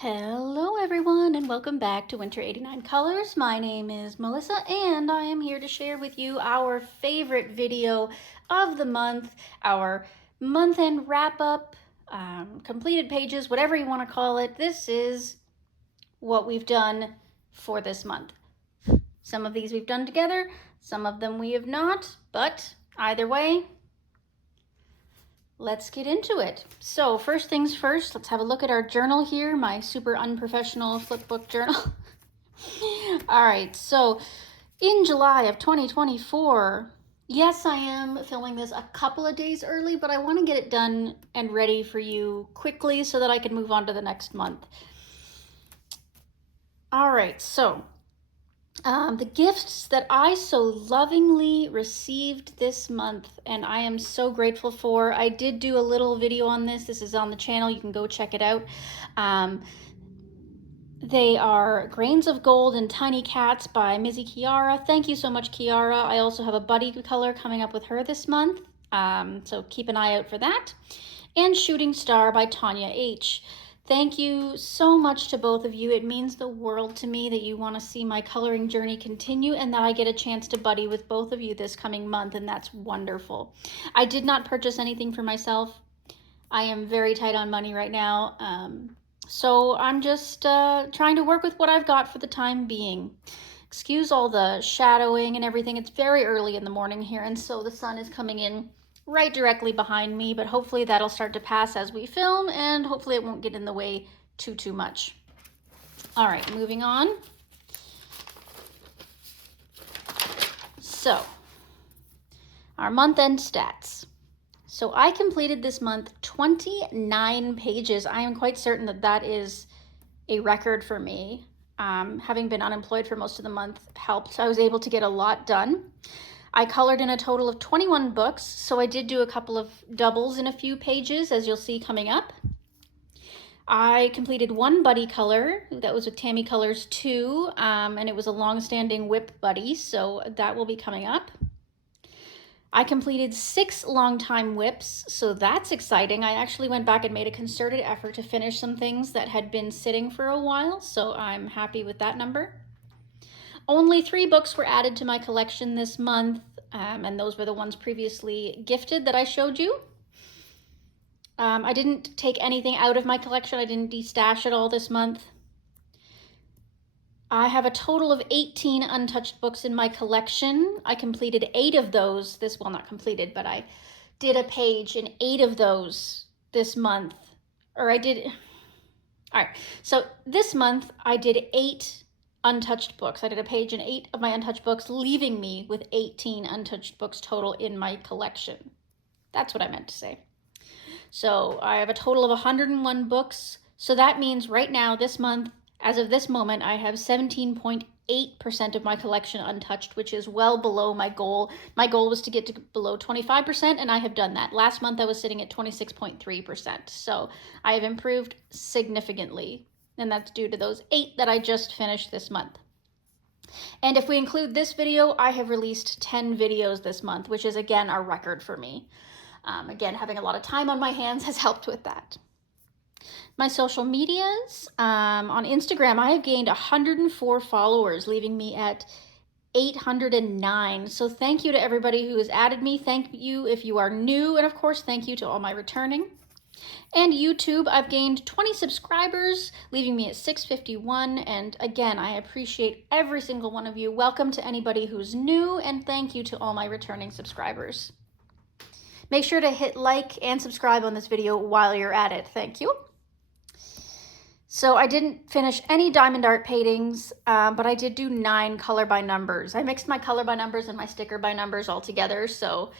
Hello everyone and welcome back to Winter 89 Colors. My name is Melissa and I am here to share with you our favorite video of the month, our month-end wrap-up, completed pages, whatever you want to call it. This is what we've done for this month. Some of these we've done together, some of them we have not, but either way, let's get into it. So first things first, let's have a look at our journal here, my super unprofessional flipbook journal. All right, so in July of 2024, yes, I am filming this a couple of days early, but I want to get it done and ready for you quickly so that I can move on to the next month. All right, so the gifts that I so lovingly received this month, and I am so grateful for. I did do a little video on this. This is on the channel. You can go check it out. They are Grains of Gold and Tiny Cats by Mizzy Kiara. Thank you so much, Kiara. I also have a buddy color coming up with her this month, so keep an eye out for that. And Shooting Star by Tanya H. Thank you so much to both of you. It means the world to me that you want to see my coloring journey continue and that I get a chance to buddy with both of you this coming month, and that's wonderful. I did not purchase anything for myself. I am very tight on money right now, so I'm just trying to work with what I've got for the time being. Excuse all the shadowing and everything. It's very early in the morning here, and so the sun is coming in right directly behind me, but hopefully that'll start to pass as we film, and hopefully it won't get in the way too much. All right, moving on. So, our month-end stats. So I completed this month 29 pages. I am quite certain that that is a record for me. Having been unemployed for most of the month helped. I was able to get a lot done. I colored in a total of 21 books, so I did do a couple of doubles in a few pages, as you'll see coming up. I completed one buddy color, that was with Tammy Colors 2, and it was a long-standing whip buddy, so that will be coming up. I completed 6 long-time whips, so that's exciting. I actually went back and made a concerted effort to finish some things that had been sitting for a while, so I'm happy with that number. Only 3 books were added to my collection this month, and those were the ones previously gifted that I showed you. I didn't take anything out of my collection. I didn't destash it all this month. I have a total of 18 untouched books in my collection. I completed 8 of those. Well, not completed, but I did a page in 8 of those this month. All right, so this month I did 8 untouched books. I did a page in 8 of my untouched books, leaving me with 18 untouched books total in my collection. That's what I meant to say. So I have a total of 101 books. So that means right now, this month, as of this moment, I have 17.8% of my collection untouched, which is well below my goal. My goal was to get to below 25%, and I have done that. Last month I was sitting at 26.3%. So I have improved significantly, and that's due to those 8 that I just finished this month. And if we include this video, I have released 10 videos this month, which is again a record for me. Again, having a lot of time on my hands has helped with that. My social medias, on Instagram, I have gained 104 followers, leaving me at 809. So thank you to everybody who has added me. Thank you if you are new, and of course, thank you to all my returning. And YouTube, I've gained 20 subscribers, leaving me at 651. And again, I appreciate every single one of you. Welcome to anybody who's new, and thank you to all my returning subscribers. Make sure to hit like and subscribe on this video while you're at it. Thank you. So I didn't finish any diamond art paintings, but I did do 9 color by numbers. I mixed my color by numbers and my sticker by numbers all together, so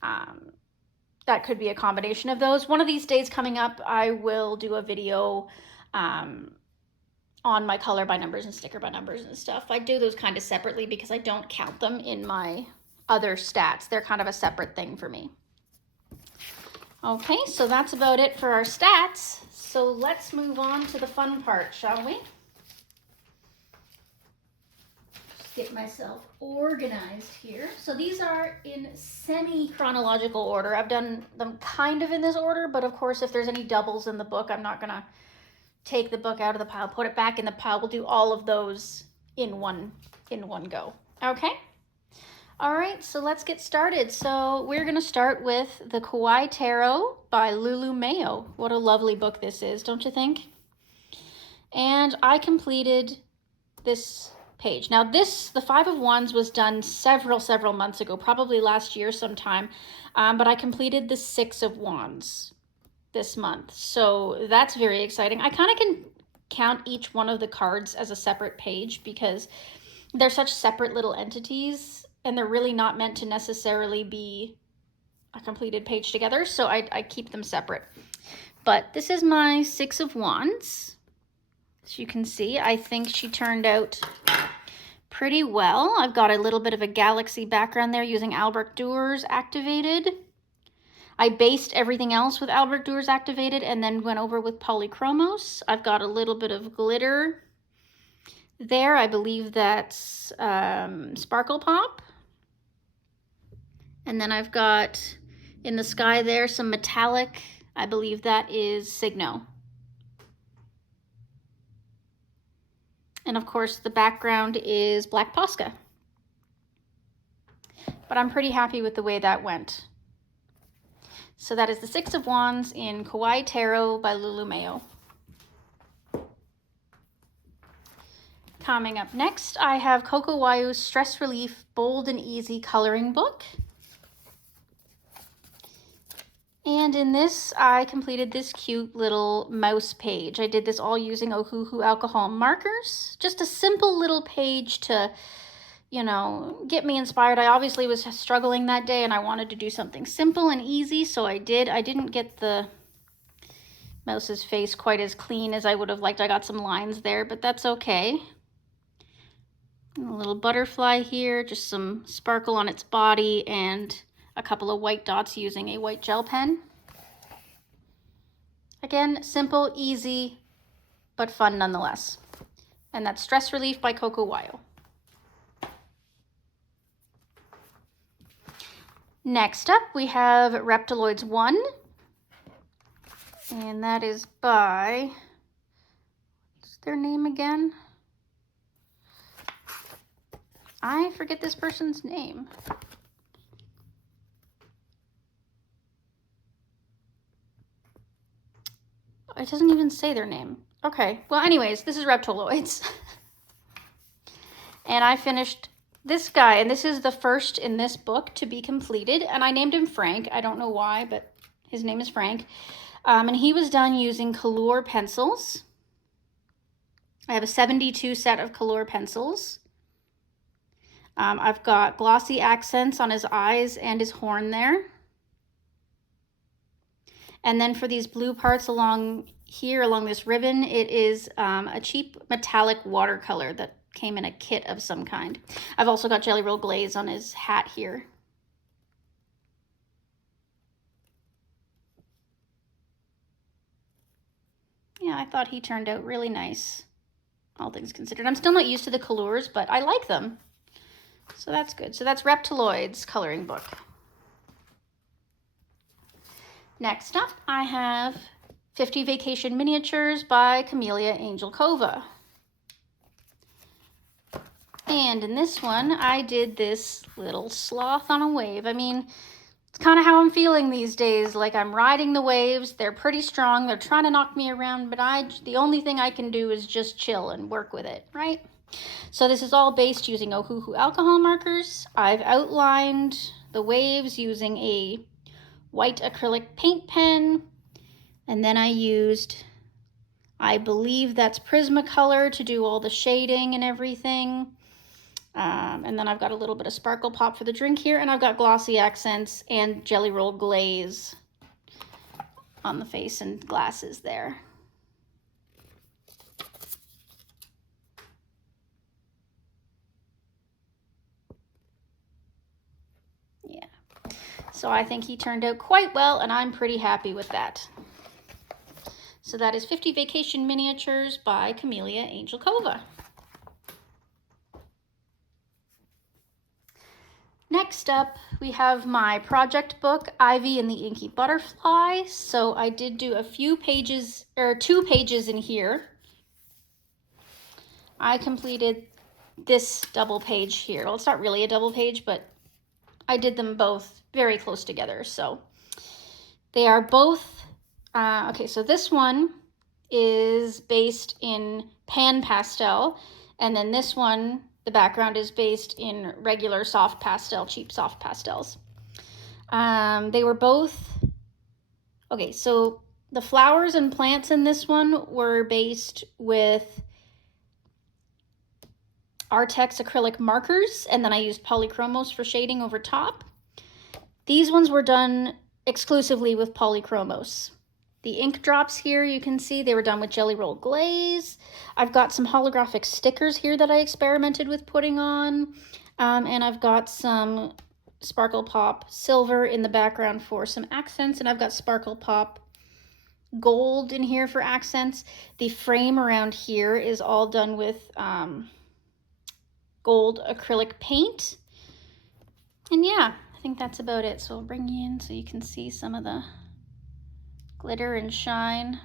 that could be a combination of those. One of these days coming up, I will do a video on my color by numbers and sticker by numbers and stuff. I do those kind of separately because I don't count them in my other stats. They're kind of a separate thing for me. Okay, so that's about it for our stats. So let's move on to the fun part, shall we? Just get myself organized here. So these are in semi-chronological order. I've done them kind of in this order, but of course, if there's any doubles in the book, I'm not gonna take the book out of the pile, put it back in the pile. We'll do all of those in one go. Okay? All right, so let's get started. So we're going to start with the Kawai Tarot by Lulu Mayo. What a lovely book this is, don't you think? And I completed this page. Now this, the Five of Wands, was done several months ago, probably last year sometime, but I completed the Six of Wands this month. So that's very exciting. I kind of can count each one of the cards as a separate page because they're such separate little entities and they're really not meant to necessarily be a completed page together. So I keep them separate. But this is my Six of Wands. As you can see, I think she turned out pretty well. I've got a little bit of a galaxy background there using Albrecht Dürer activated. I based everything else with Albrecht Dürer activated and then went over with Polychromos. I've got a little bit of glitter there. I believe that's Sparkle Pop. And then I've got in the sky there some metallic. I believe that is Signo. And of course the background is Black Posca. But I'm pretty happy with the way that went. So that is the Six of Wands in Kawai Tarot by Lulu Mayo. Coming up next, I have Coco Wayu's Stress Relief Bold and Easy Coloring Book. And in this, I completed this cute little mouse page. I did this all using Ohuhu alcohol markers. Just a simple little page to, you know, get me inspired. I obviously was struggling that day and I wanted to do something simple and easy, so I did. I didn't get the mouse's face quite as clean as I would have liked. I got some lines there, but that's okay. And a little butterfly here, just some sparkle on its body and a couple of white dots using a white gel pen. Again, simple, easy, but fun nonetheless. And that's Stress Relief by Coco Wayo. Next up, we have Reptiloids 1. And that is by, what's their name again? I forget this person's name. It doesn't even say their name. Okay, well anyways, this is Reptiloids. And I finished this guy, and this is the first in this book to be completed, and I named him Frank. I don't know why, but his name is Frank. And he was done using Colour pencils. I have a 72 set of Colour pencils. I've got glossy accents on his eyes and his horn there. And then for these blue parts along here, along this ribbon, it is a cheap metallic watercolor that came in a kit of some kind. I've also got Jelly Roll Glaze on his hat here. Yeah, I thought he turned out really nice, all things considered. I'm still not used to the colors, but I like them. So that's good. So that's Reptiloids coloring book. Next up, I have 50 Vacation Miniatures by Camellia Angelkova. And in this one, I did this little sloth on a wave. I mean, it's kind of how I'm feeling these days. Like I'm riding the waves. They're pretty strong. They're trying to knock me around, but the only thing I can do is just chill and work with it, right? So this is all based using Ohuhu alcohol markers. I've outlined the waves using a white acrylic paint pen, and then I used, I believe that's Prismacolor to do all the shading and everything. And then I've got a little bit of Sparkle Pop for the drink here, and I've got glossy accents and Jelly Roll Glaze on the face and glasses there. Yeah, so I think he turned out quite well, and I'm pretty happy with that. So that is 50 Vacation Miniatures by Camellia Angelkova. Next Next up, we have my project book, Ivy and the Inky Butterfly. So I did do a few pages, or 2 pages in here. I completed this double page here. Well, it's not really a double page, but I did them both very close together. So they are both, okay, so this one is based in pan pastel, and then this one, the background is based in regular soft pastel, cheap soft pastels. They were both, okay, so the flowers and plants in this one were based with Artex acrylic markers, and then I used polychromos for shading over top. These ones were done exclusively with polychromos. The ink drops here, you can see they were done with Jelly Roll Glaze. I've got some holographic stickers here that I experimented with putting on. And I've got some Sparkle Pop silver in the background for some accents. And I've got Sparkle Pop gold in here for accents. The frame around here is all done with gold acrylic paint. And yeah, I think that's about it. So I'll bring you in so you can see some of the glitter and shine.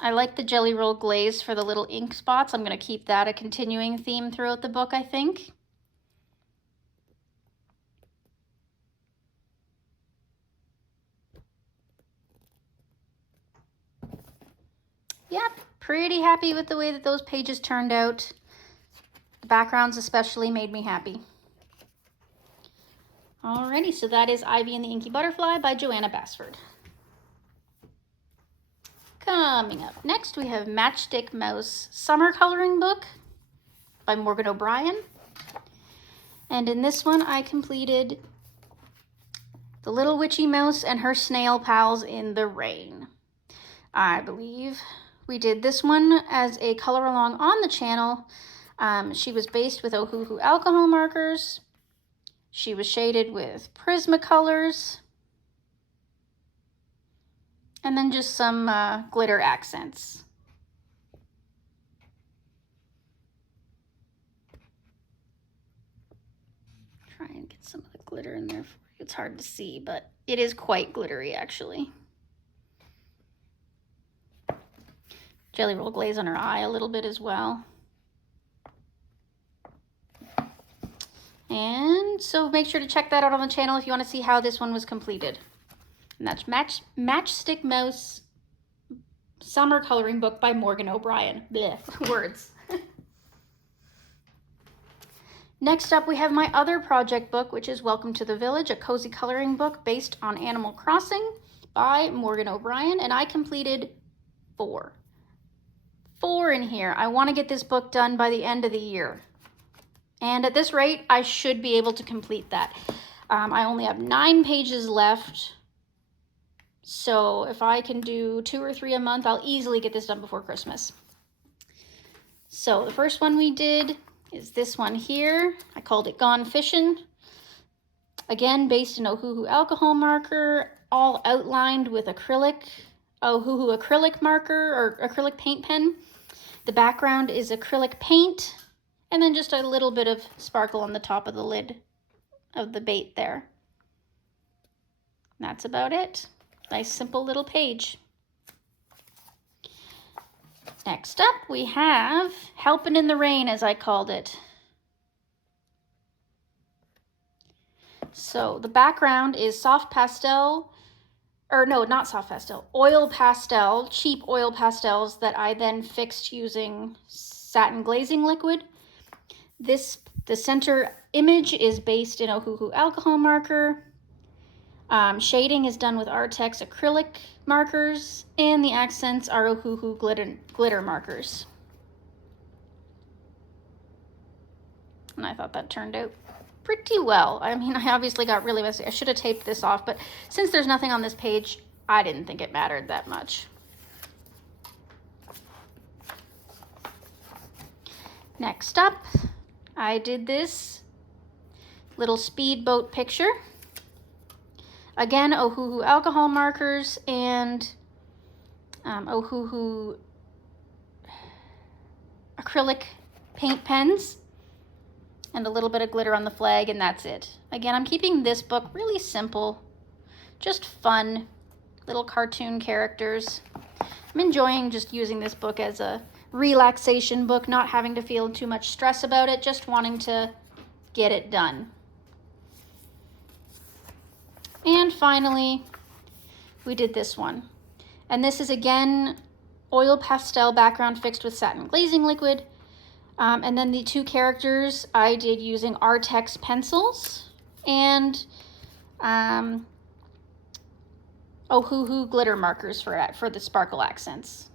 I like the Jelly Roll Glaze for the little ink spots. I'm going to keep that a continuing theme throughout the book, I think. Yep, pretty happy with the way that those pages turned out. The backgrounds especially made me happy. Alrighty, so that is Ivy and the Inky Butterfly by Joanna Basford. Coming up next, we have Matchstick Mouse Summer Coloring Book by Morgan O'Brien. And in this one, I completed the little witchy mouse and her snail pals in the rain. I believe we did this one as a color along on the channel. She was based with Ohuhu alcohol markers. She was shaded with Prismacolors. And then just some glitter accents. Try and get some of the glitter in there for you. It's hard to see, but it is quite glittery actually. Jelly Roll Glaze on her eye a little bit as well. And so make sure to check that out on the channel if you want to see how this one was completed. And that's Matchstick Mouse Summer Coloring Book by Morgan O'Brien. Blech, words. Next up, we have my other project book, which is Welcome to the Village, a cozy coloring book based on Animal Crossing by Morgan O'Brien. And I completed 4 in here. I want to get this book done by the end of the year. And at this rate, I should be able to complete that. I only have 9 pages left. So if I can do 2 or 3 a month, I'll easily get this done before Christmas. So the first one we did is this one here. I called it Gone Fishin'. Again, based in Ohuhu alcohol marker, all outlined with acrylic, Ohuhu acrylic marker or acrylic paint pen. The background is acrylic paint. And then just a little bit of sparkle on the top of the lid of the bait there. That's about it. Nice simple little page. Next up we have Helpin' in the Rain, as I called it. So the background is soft pastel, or no, not soft pastel, oil pastel, cheap oil pastels that I then fixed using satin glazing liquid. The center image is based in Ohuhu alcohol marker. Shading is done with Artex acrylic markers, and the accents are Ohuhu glitter markers. And I thought that turned out pretty well. I mean, I obviously got really messy. I should have taped this off, but since there's nothing on this page, I didn't think it mattered that much. Next up, I did this little speedboat picture. Again, Ohuhu alcohol markers and Ohuhu acrylic paint pens and a little bit of glitter on the flag, and that's it. Again, I'm keeping this book really simple, just fun, little cartoon characters. I'm enjoying just using this book as a relaxation book, not having to feel too much stress about it, just wanting to get it done. And finally, we did this one. And this is, again, oil pastel background fixed with satin glazing liquid. And then the two characters I did using Artex pencils and Ohuhu glitter markers for the sparkle accents.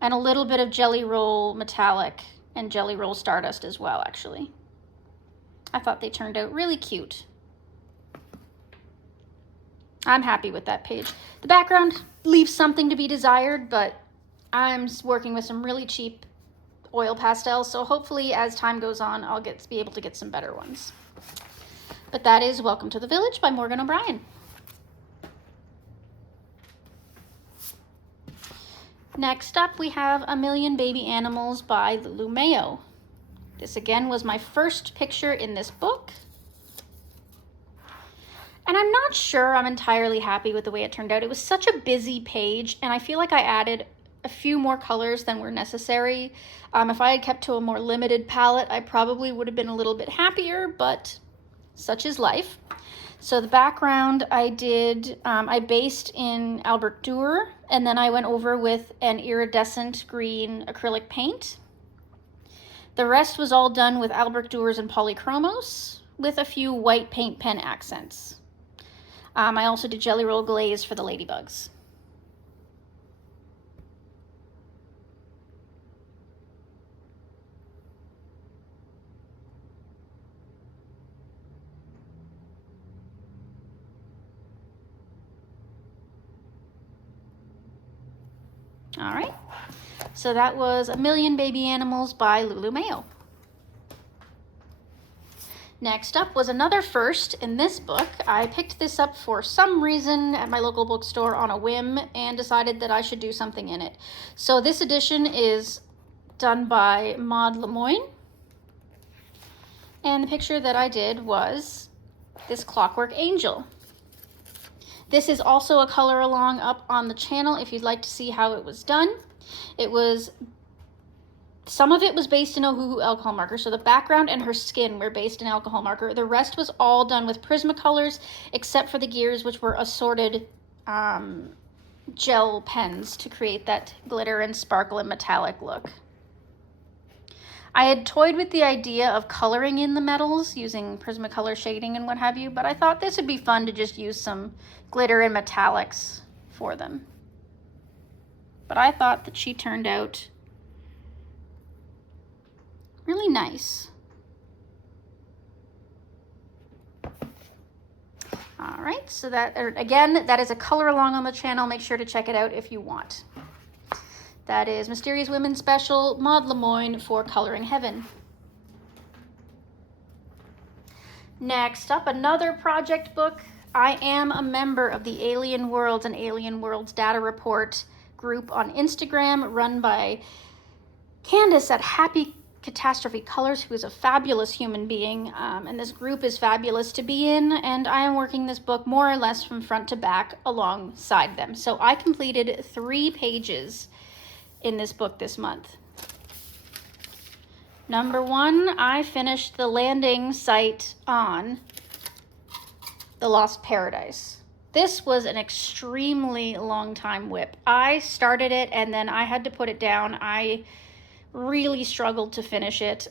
And a little bit of Jelly Roll Metallic and Jelly Roll Stardust as well, actually. I thought they turned out really cute. I'm happy with that page. The background leaves something to be desired, but I'm working with some really cheap oil pastels, so hopefully as time goes on, I'll be able to get some better ones. But that is Welcome to the Village by Morgan O'Brien. Next up, we have A Million Baby Animals by Lulu Mayo. This again was my first picture in this book. And I'm not sure I'm entirely happy with the way it turned out. It was such a busy page, and I feel like I added a few more colors than were necessary. If I had kept to a more limited palette, I probably would have been a little bit happier, but such is life. So the background I based in Albert Dürer, and then I went over with an iridescent green acrylic paint. The rest was all done with Albert Dürer and Polychromos, with a few white paint pen accents. I also did Jelly Roll Glaze for the ladybugs. All right, so that was A Million Baby Animals by Lulu Mayo. Next up was another first in this book. I picked this up for some reason at my local bookstore on a whim and decided that I should do something in it. So this edition is done by Maud Lemoyne. And the picture that I did was this Clockwork Angel. This is also a color along up on the channel if you'd like to see how it was done. Some of it was based in Ohuhu alcohol marker, so the background and her skin were based in alcohol marker. The rest was all done with Prismacolors, except for the gears, which were assorted gel pens to create that glitter and sparkle and metallic look. I had toyed with the idea of coloring in the metals using Prismacolor shading and what have you, but I thought this would be fun to just use some glitter and metallics for them. But I thought that she turned out really nice. All right, so again, that is a color along on the channel. Make sure to check it out if you want. That is Mysterious Women Special, Maud Lemoyne for Coloring Heaven. Next up, another project book. I am a member of the Alien Worlds and Alien Worlds Data Report group on Instagram, run by Candace at Happy Catastrophe Colors, who is a fabulous human being, and this group is fabulous to be in, and I am working this book more or less from front to back alongside them. So I completed 3 pages in this book this month. Number 1, I finished the landing site on the Lost Paradise. This was an extremely long time whip. I started it and then I had to put it down. I really struggled to finish it.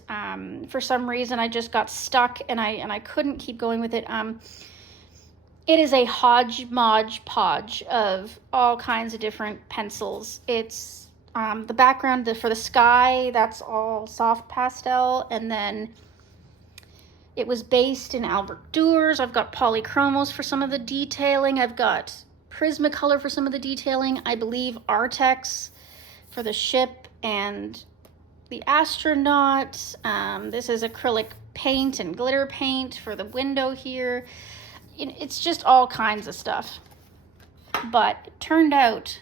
For some reason, I just got stuck and I couldn't keep going with it. It is a hodgepodge of all kinds of different pencils. It's the background for the sky, that's all soft pastel, and then it was based in Albert Dürer. I've got Polychromos for some of the detailing. I've got Prismacolor for some of the detailing. I believe Artex for the ship and the astronaut. This is acrylic paint and glitter paint for the window here. It's just all kinds of stuff. But it turned out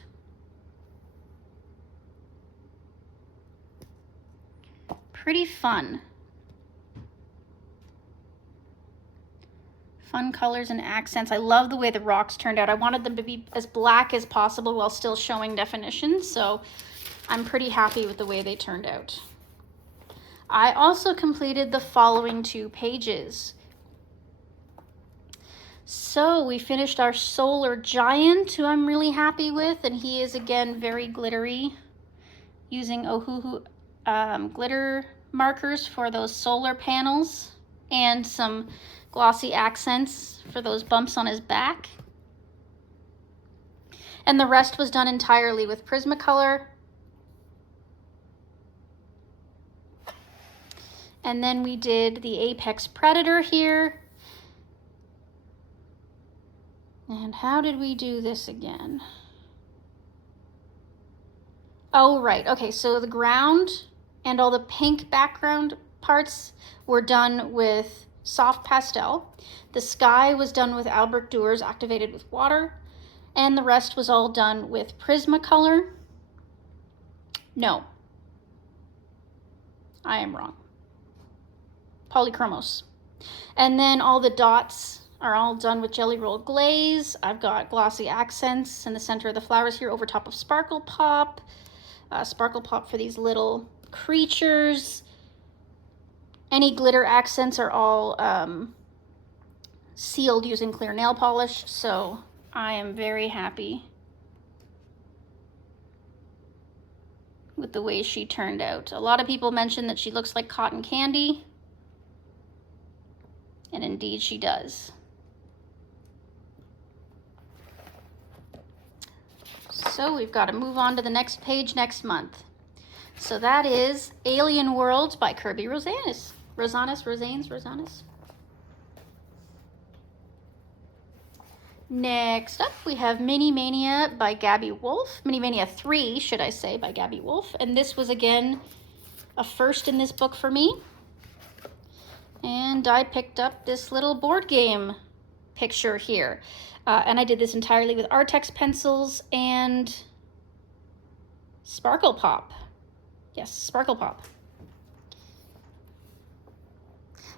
pretty fun. Fun colors and accents. I love the way the rocks turned out. I wanted them to be as black as possible while still showing definition, so I'm pretty happy with the way they turned out. I also completed the following 2 pages. So we finished our Solar Giant, who I'm really happy with, and he is again very glittery, using Ohuhu glitter markers for those solar panels and some glossy accents for those bumps on his back. And the rest was done entirely with Prismacolor. And then we did the Apex Predator here. And how did we do this again? Oh, right. Okay, so the ground and all the pink background parts were done with soft pastel. The sky was done with Albrecht Dürer activated with water. And the rest was all done with Prismacolor. No. I am wrong. Polychromos. And then all the dots are all done with Jelly Roll Glaze. I've got glossy accents in the center of the flowers here over top of Sparkle Pop. Sparkle Pop for these little creatures. Any glitter accents are all sealed using clear nail polish, so I am very happy with the way she turned out. A lot of people mentioned that she looks like cotton candy, and indeed she does. So we've got to move on to the next page next month. So that is Alien Worlds by Kirby Rosanes. Rosanes. Next up, we have Mini Mania by Gabby Wolf. Mini Mania 3, should I say, by Gabby Wolf. And this was, again, a first in this book for me. And I picked up this little board game picture here. And I did this entirely with Artex pencils and Sparkle Pop. Yes, Sparkle Pop.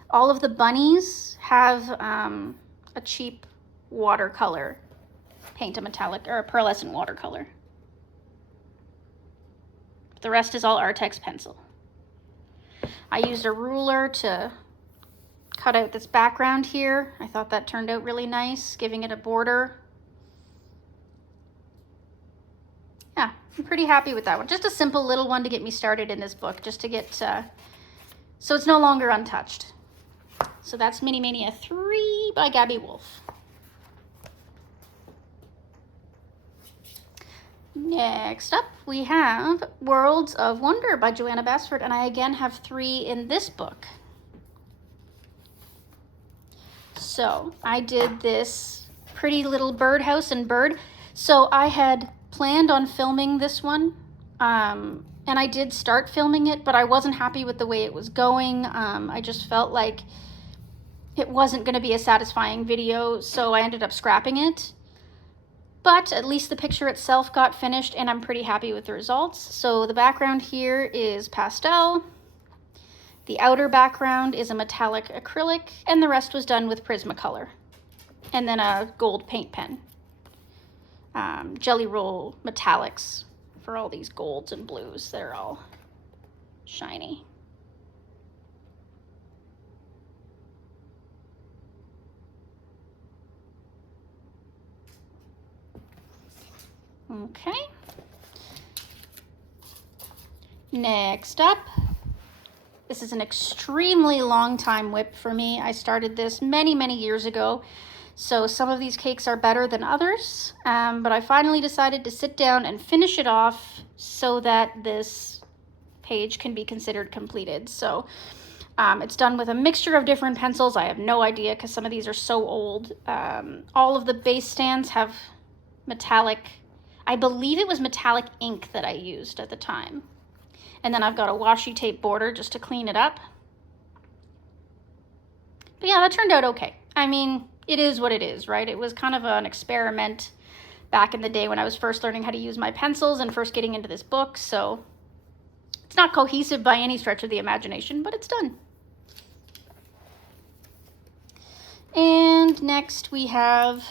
All of the bunnies have a cheap watercolor paint, a metallic or a pearlescent watercolor. The rest is all Artex pencil. I used a ruler to cut out this background here. I thought that turned out really nice, giving it a border. Yeah, I'm pretty happy with that one. Just a simple little one to get me started in this book, just to get, so it's no longer untouched. So that's Mini Mania 3 by Gabby Wolf. Next up, we have Worlds of Wonder by Joanna Basford, and I again have 3 in this book. So I did this pretty little birdhouse and bird. So I had planned on filming this one, and I did start filming it, but I wasn't happy with the way it was going. I just felt like it wasn't going to be a satisfying video, so I ended up scrapping it. But at least the picture itself got finished, and I'm pretty happy with the results. So the background here is pastel. The outer background is a metallic acrylic, and the rest was done with Prismacolor. And then a gold paint pen. Jelly Roll metallics for all these golds and blues. They're all shiny. Okay. Next up, this is an extremely long time whip for me. I started this many, many years ago, so some of these cakes are better than others, but I finally decided to sit down and finish it off so that this page can be considered completed. So it's done with a mixture of different pencils. I have no idea because some of these are so old. All of the base stands have metallic, I believe it was metallic ink that I used at the time. And then I've got a washi tape border just to clean it up. But yeah, that turned out okay. I mean, it is what it is, right? It was kind of an experiment back in the day when I was first learning how to use my pencils and first getting into this book. So It's not cohesive by any stretch of the imagination, but it's done. And next we have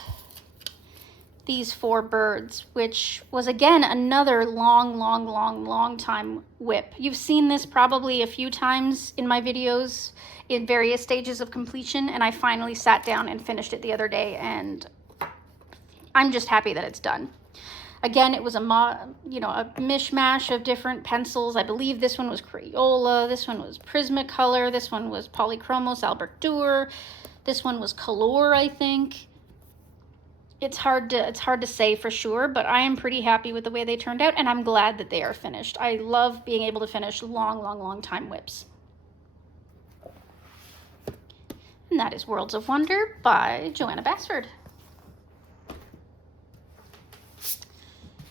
these 4 birds, which was again another long time whip. You've seen this probably a few times in my videos in various stages of completion, and I finally sat down and finished it the other day, and I'm just happy that it's done. Again, it was a mishmash of different pencils. I believe this one was Crayola, this one was Prismacolor, this one was Polychromos Albert Durer, this one was Color, I think. It's hard to say for sure, but I am pretty happy with the way they turned out, and I'm glad that they are finished. I love being able to finish long time whips. And that is Worlds of Wonder by Joanna Basford.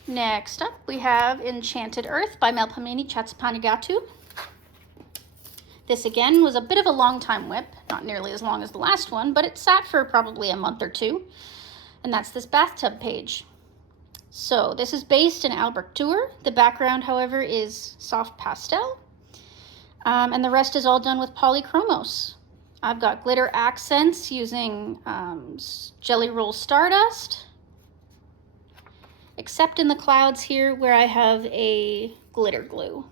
Next up, we have Enchanted Earth by Melpomene Chatsapanagatu. This again was a bit of a long time whip, not nearly as long as the last one, but it sat for probably a month or 2. And that's this bathtub page. So this is based in Albert Durer. The background, however, is soft pastel. And the rest is all done with Polychromos. I've got glitter accents using Jelly Roll Stardust, except in the clouds here where I have a glitter glue.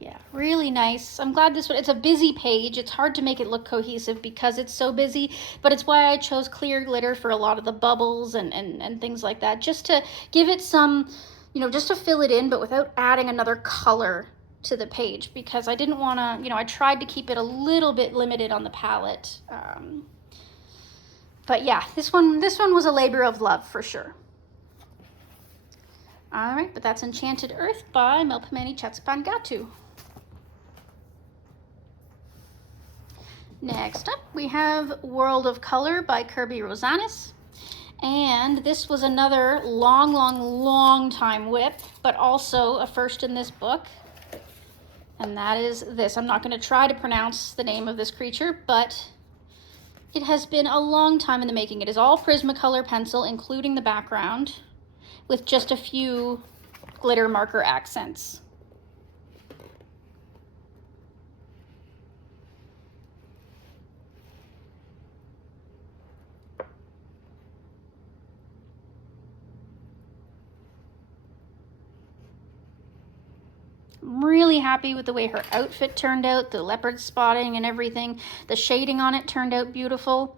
Yeah, really nice. I'm glad this one, it's a busy page. It's hard to make it look cohesive because it's so busy, but it's why I chose clear glitter for a lot of the bubbles and things like that, just to give it some, just to fill it in, but without adding another color to the page, because I didn't want to, I tried to keep it a little bit limited on the palette. But yeah, this one was a labor of love for sure. All right, but that's Enchanted Earth by Melpomene Chatsapanagatu. Next up, we have World of Color by Kirby Rosanis. And this was another long time whip, but also a first in this book. And that is this. I'm not going to try to pronounce the name of this creature, but it has been a long time in the making. It is all Prismacolor pencil, including the background, with just a few glitter marker accents. I'm really happy with the way her outfit turned out, the leopard spotting and everything. The shading on it turned out beautiful.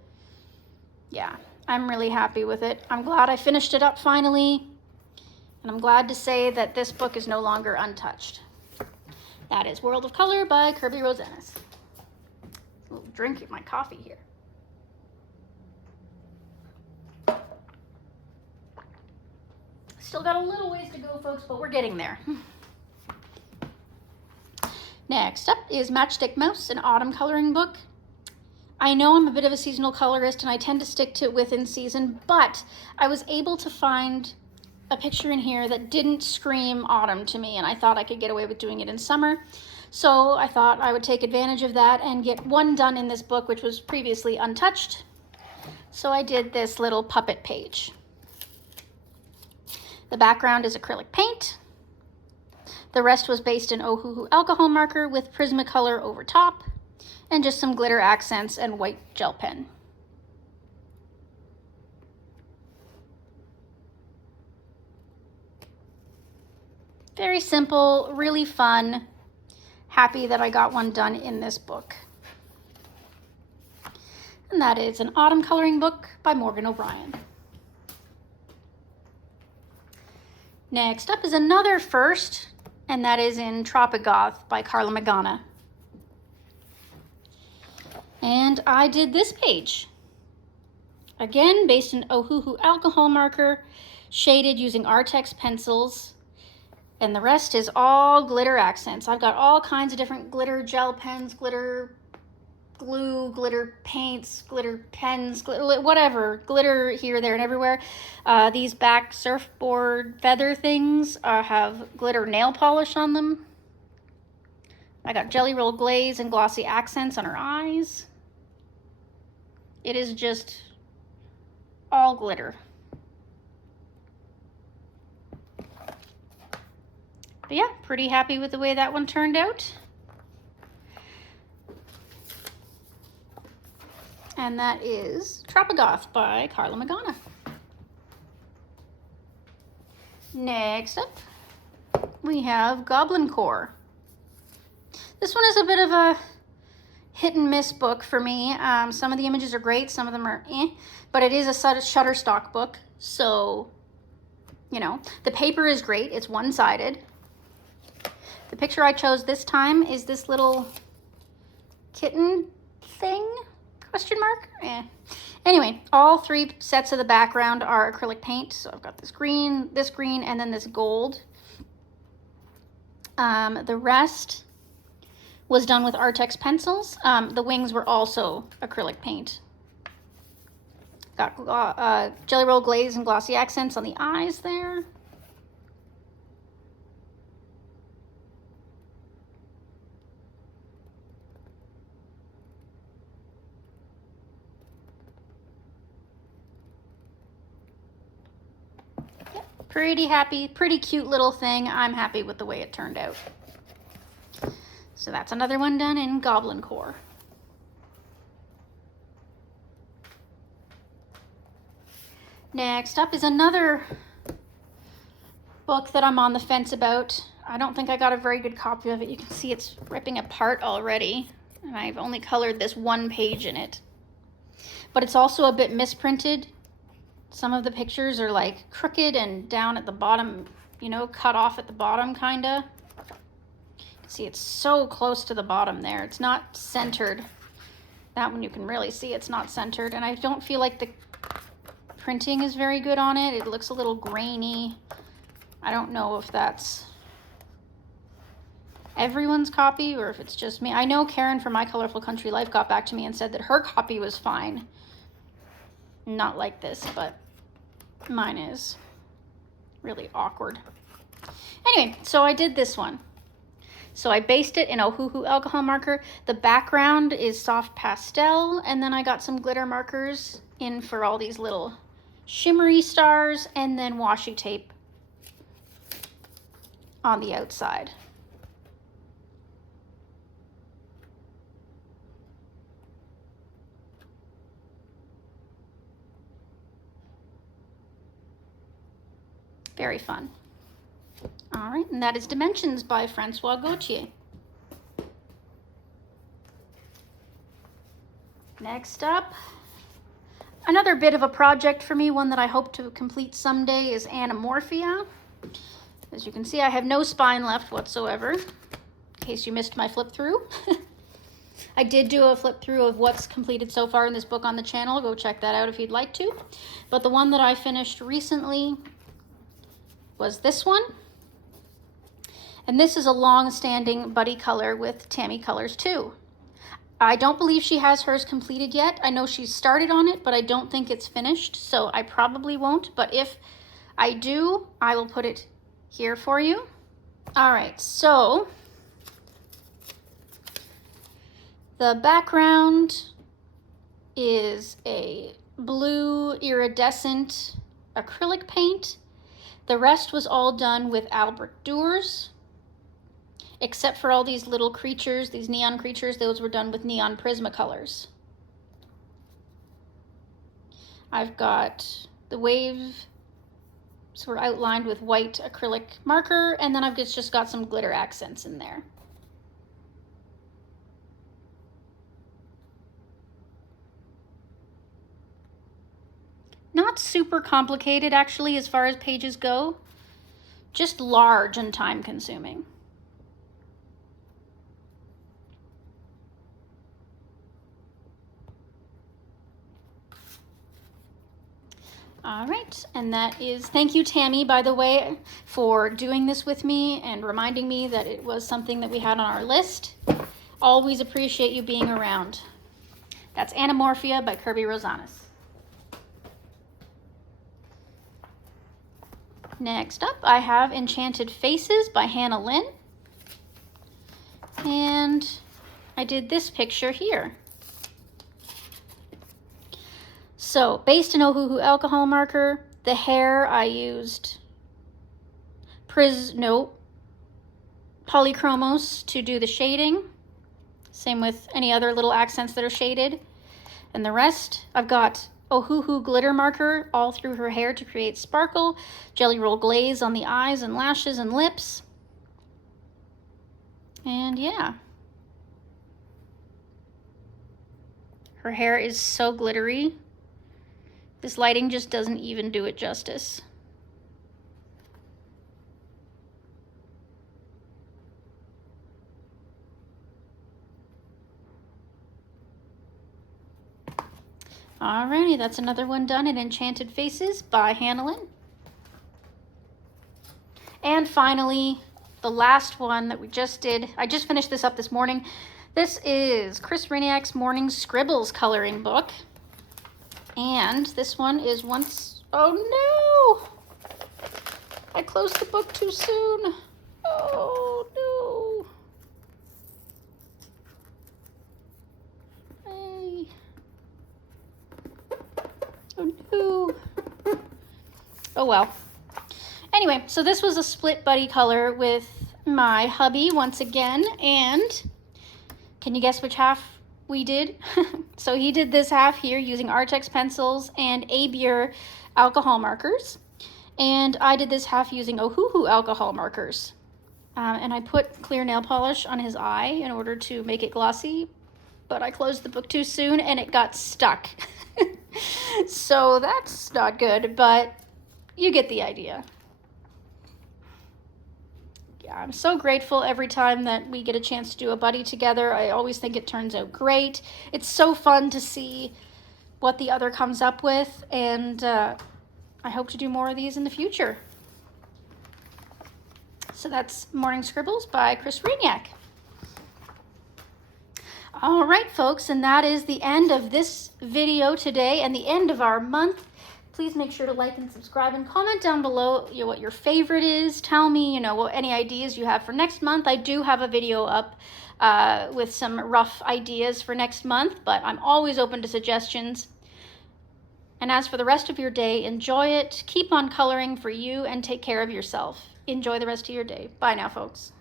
Yeah, I'm really happy with it. I'm glad I finished it up finally. And I'm glad to say that this book is no longer untouched. That is World of Color by Kirby Rosanis. A little drink of my coffee here. Still got a little ways to go, folks, but we're getting there. Next up is Matchstick Mouse, an autumn coloring book. I know I'm a bit of a seasonal colorist and I tend to stick to within season, but I was able to find a picture in here that didn't scream autumn to me, and I thought I could get away with doing it in summer. So I thought I would take advantage of that and get one done in this book, which was previously untouched. So I did this little puppet page. The background is acrylic paint. The rest was based in Ohuhu alcohol marker with Prismacolor over top, and just some glitter accents and white gel pen. Very simple, really fun. Happy that I got one done in this book. And that is an autumn coloring book by Morgan O'Brien. Next up is another first, and that is in Tropic Goth by Carla Magana. And I did this page. Again, based in Ohuhu alcohol marker, shaded using Artex pencils, and the rest is all glitter accents. I've got all kinds of different glitter gel pens, glitter glue, glitter paints, glitter pens, whatever, glitter here, there, and everywhere. These back surfboard feather things have glitter nail polish on them. I got Jelly Roll glaze and glossy accents on her eyes. It is just all glitter. But yeah, pretty happy with the way that one turned out. And that is Tropic Goth by Carla Magana. Next up, we have Goblin Core. This one is a bit of a hit and miss book for me. Some of the images are great, some of them are eh, but it is a Shutterstock book, so, you know, the paper is great. It's one-sided. The picture I chose this time is this little kitten thing, question mark? Eh. Anyway, all three sets of the background are acrylic paint. So I've got this green, and then this gold. The rest was done with Artex pencils. The wings were also acrylic paint. Got Jelly Roll glaze and glossy accents on the eyes there. Yep, pretty happy, pretty cute little thing. I'm happy with the way it turned out. So that's another one done in Goblin Core. Next up is another book that I'm on the fence about. I don't think I got a very good copy of it. You can see it's ripping apart already, and I've only colored this one page in it. But it's also a bit misprinted. Some of the pictures are like crooked and down at the bottom, you know, cut off at the bottom kinda. See, it's so close to the bottom there. It's not centered. That one you can really see it's not centered. And I don't feel like the printing is very good on it. It looks a little grainy. I don't know if that's everyone's copy or if it's just me. I know Karen from My Colorful Country Life got back to me and said that her copy was fine. Not like this, but mine is really awkward. Anyway, so I did this one. So I based it in Ohuhu alcohol marker. The background is soft pastel, and then I got some glitter markers in for all these little shimmery stars, and then washi tape on the outside. Very fun. All right, and that is Dimensions by Francois Gauthier. Next up, another bit of a project for me, one that I hope to complete someday, is Animorphia. As you can see, I have no spine left whatsoever, in case you missed my flip through. I did do a flip through of what's completed so far in this book on the channel. Go check that out if you'd like to. But the one that I finished recently was this one. And this is a long-standing buddy color with Tammy Colors too. I don't believe she has hers completed yet. I know she's started on it, but I don't think it's finished, so I probably won't. But if I do, I will put it here for you. All right, so the background is a blue iridescent acrylic paint. The rest was all done with Albrecht Dürer. Except for all these little creatures, these neon creatures, those were done with neon Prismacolors. I've got the waves sort of outlined with white acrylic marker, and then I've just got some glitter accents in there. Not super complicated, actually, as far as pages go. Just large and time-consuming. All right, and that is, thank you, Tammy, by the way, for doing this with me and reminding me that it was something that we had on our list. Always appreciate you being around. That's Animorphia by Kirby Rosanis. Next up, I have Enchanted Faces by Hannah Lynn. And I did this picture here. So, based in Ohuhu alcohol marker, the hair I used Polychromos to do the shading. Same with any other little accents that are shaded. And the rest, I've got Ohuhu glitter marker all through her hair to create sparkle, jelly roll glaze on the eyes and lashes and lips. And yeah. Her hair is so glittery. This lighting just doesn't even do it justice. Alrighty, that's another one done in Enchanted Faces by Hannah Lynn. And finally, the last one that we just did. I just finished this up this morning. This is Chris Rainiak's Morning Scribbles coloring book. And this one is oh no! I closed the book too soon. Oh no. Hey. Oh no. Oh well. Anyway, so this was a split buddy color with my hubby once again, and can you guess which half we did? So he did this half here using Artex pencils and Abier alcohol markers, and I did this half using Ohuhu alcohol markers. And I put clear nail polish on his eye in order to make it glossy, but I closed the book too soon and it got stuck. So that's not good, but you get the idea. Yeah, I'm so grateful every time that we get a chance to do a buddy together. I always think it turns out great. It's so fun to see what the other comes up with, and I hope to do more of these in the future. So that's Morning Scribbles by Chris Rainiak. All right, folks, and that is the end of this video today and the end of our month. Please make sure to like and subscribe and comment down below what your favorite is. Tell me, what any ideas you have for next month. I do have a video up with some rough ideas for next month, but I'm always open to suggestions. And as for the rest of your day, enjoy it. Keep on coloring for you and take care of yourself. Enjoy the rest of your day. Bye now, folks.